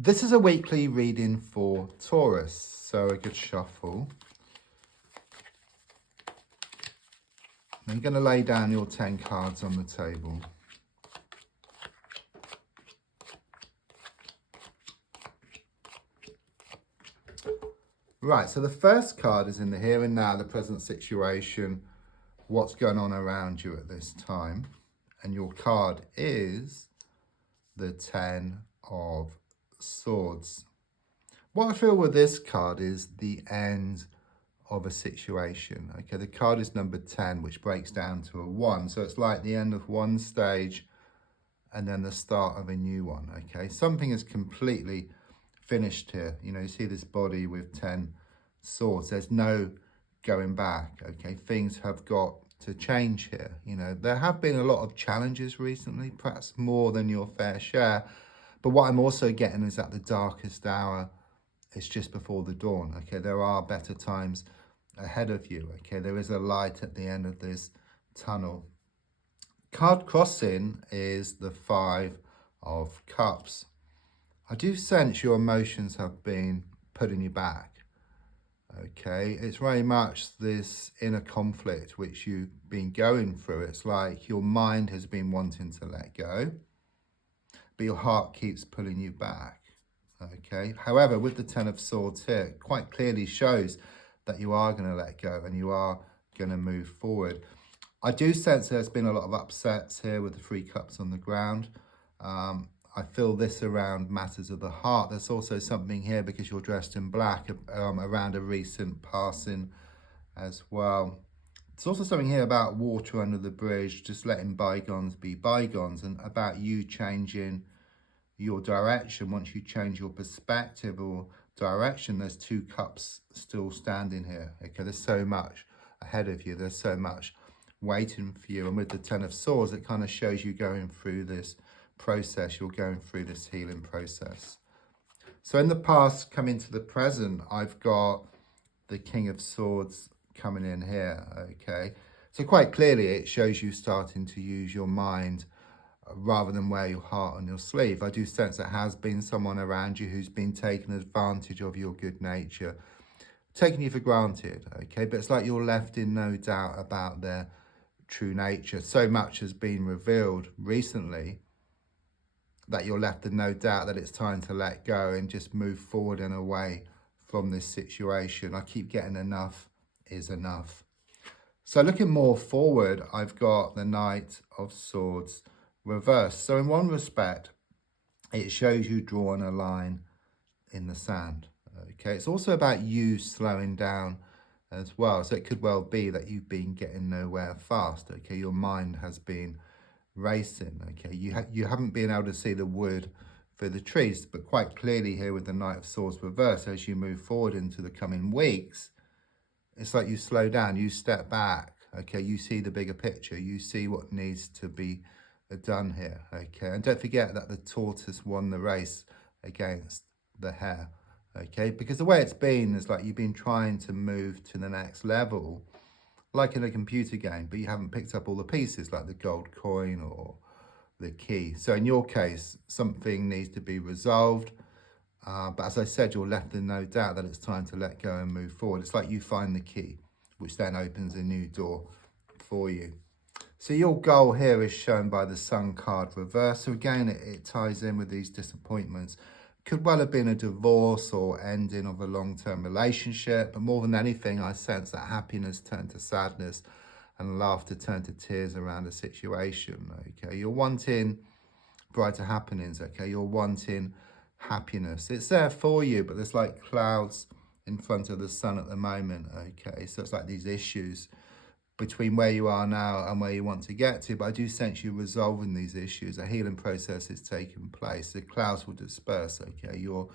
This is a weekly reading for Taurus, so a good shuffle. Then you're going to lay down your 10 cards on the table. Right, so the first card is in the here and now, the present situation, what's going on around you at this time. And your card is the 10 of Swords. What I feel with this card is the end of a situation. Okay, the card is number 10, which breaks down to a 1. So it's like the end of one stage and then the start of a new one. Okay, something is completely finished here. You know, you see this body with 10 swords. There's no going back. Okay, things have got to change here. You know, there have been a lot of challenges recently, perhaps more than your fair share. But what I'm also getting is that the darkest hour is just before the dawn. Okay, there are better times ahead of you. Okay, there is a light at the end of this tunnel. Card crossing is the 5 of Cups. I do sense your emotions have been putting you back. Okay, it's very much this inner conflict which you've been going through. It's like your mind has been wanting to let go, but your heart keeps pulling you back. Okay, however, with the 10 of Swords here, it quite clearly shows that you are going to let go and you are going to move forward. I do sense there's been a lot of upsets here with the 3 cups on the ground. I feel this around matters of the heart. There's also something here because you're dressed in black around a recent passing as well. There's also something here about water under the bridge, just letting bygones be bygones, and about you changing your direction. Once you change your perspective or direction, there's 2 cups still standing here. Okay, there's so much ahead of you. There's so much waiting for you. And with the 10 of Swords, it kind of shows you going through this process. You're going through this healing process. So in the past, come into the present, I've got the King of Swords coming in here. Okay, so quite clearly it shows you starting to use your mind rather than wear your heart on your sleeve. I do sense there has been someone around you who's been taking advantage of your good nature, taking you for granted. Okay, but it's like you're left in no doubt about their true nature. So much has been revealed recently that you're left in no doubt that it's time to let go and just move forward and away from this situation. I keep getting enough is enough. So looking more forward, I've got the Knight of Swords reversed. So in one respect, it shows you drawing a line in the sand. Okay, it's also about you slowing down as well. So it could well be that you've been getting nowhere fast. Okay, your mind has been racing. Okay, you haven't been able to see the wood for the trees, but quite clearly here with the Knight of Swords reversed, as you move forward into the coming weeks, it's like you slow down, you step back. Okay, you see the bigger picture, you see what needs to be done here. Okay, and don't forget that the tortoise won the race against the hare. Okay, because the way it's been is like you've been trying to move to the next level, like in a computer game, but you haven't picked up all the pieces like the gold coin or the key. So in your case, something needs to be resolved. But as I said, you're left in no doubt that it's time to let go and move forward. It's like you find the key, which then opens a new door for you. So your goal here is shown by the Sun card reverse. So again, it ties in with these disappointments. Could well have been a divorce or ending of a long-term relationship, but more than anything, I sense that happiness turned to sadness and laughter turned to tears around a situation. Okay, you're wanting brighter happenings. Okay, you're wanting happiness. It's there for you, but there's like clouds in front of the sun at the moment. Okay, so it's like these issues between where you are now and where you want to get to, but I do sense you resolving these issues. A healing process is taking place. The clouds will disperse, okay? Your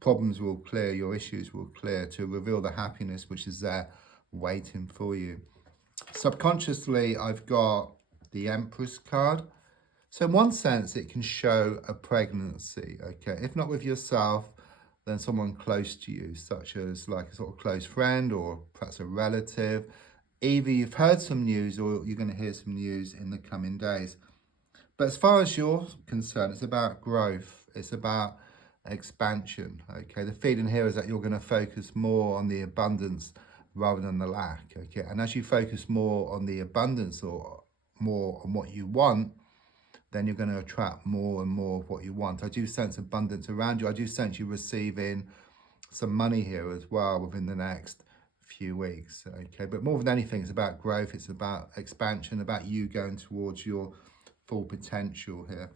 problems will clear, your issues will clear to reveal the happiness which is there waiting for you. Subconsciously, I've got the Empress card. So in one sense, it can show a pregnancy, okay? If not with yourself, then someone close to you, such as like a sort of close friend or perhaps a relative. Either you've heard some news or you're going to hear some news in the coming days. But as far as you're concerned, it's about growth. It's about expansion. Okay, the feeling here is that you're going to focus more on the abundance rather than the lack. Okay, and as you focus more on the abundance or more on what you want, then you're going to attract more and more of what you want. I do sense abundance around you. I do sense you receiving some money here as well within the next few weeks. Okay, but more than anything, it's about growth, it's about expansion, about you going towards your full potential here.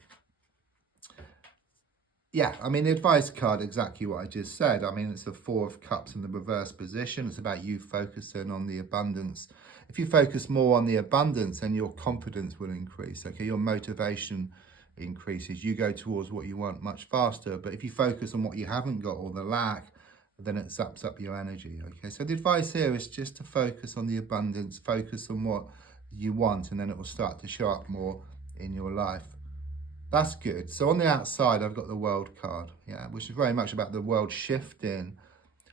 Yeah, I mean, the advice card, exactly what I just said. I mean, it's the Four of Cups in the reverse position. It's about you focusing on the abundance. If you focus more on the abundance, then your confidence will increase, okay? Your motivation increases. You go towards what you want much faster. But if you focus on what you haven't got or the lack, then it zaps up your energy, okay? So the advice here is just to focus on the abundance, focus on what you want, and then it will start to show up more in your life. That's good. So on the outside, I've got the World card, yeah, which is very much about the world shifting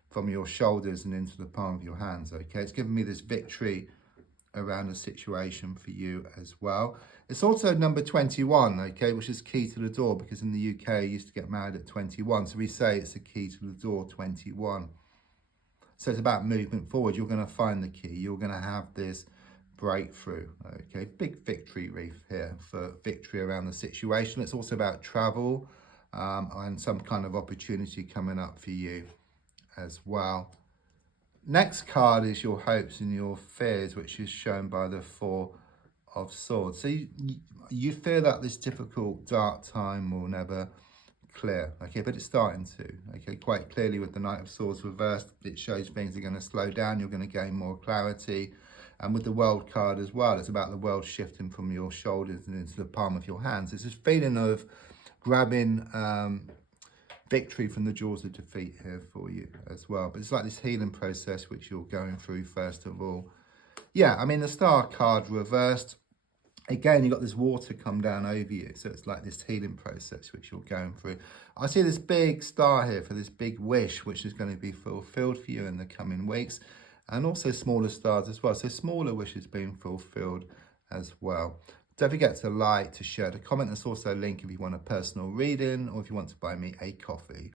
from your shoulders and into the palm of your hands, okay? It's given me this victory around the situation for you as well. It's also number 21, okay, which is key to the door, because in the UK, you used to get married at 21. So we say it's a key to the door, 21. So it's about movement forward. You're going to find the key. You're going to have this breakthrough, okay? Big victory wreath here for victory around the situation. It's also about travel and some kind of opportunity coming up for you as well. Next card is your hopes and your fears, which is shown by the Four of Swords. So you fear that this difficult, dark time will never clear, okay, but it's starting to, okay, quite clearly with the Knight of Swords reversed. It shows things are going to slow down, you're going to gain more clarity. And with the World card as well, it's about the world shifting from your shoulders and into the palm of your hands. It's this feeling of grabbing victory from the jaws of defeat here for you as well. But it's like this healing process which you're going through first of all. Yeah, I mean, the Star card reversed. Again, you've got this water come down over you. So it's like this healing process which you're going through. I see this big star here for this big wish which is going to be fulfilled for you in the coming weeks. And also smaller stars as well. So smaller wishes being fulfilled as well. Don't forget to like, to share, to comment. There's also a link if you want a personal reading or if you want to buy me a coffee.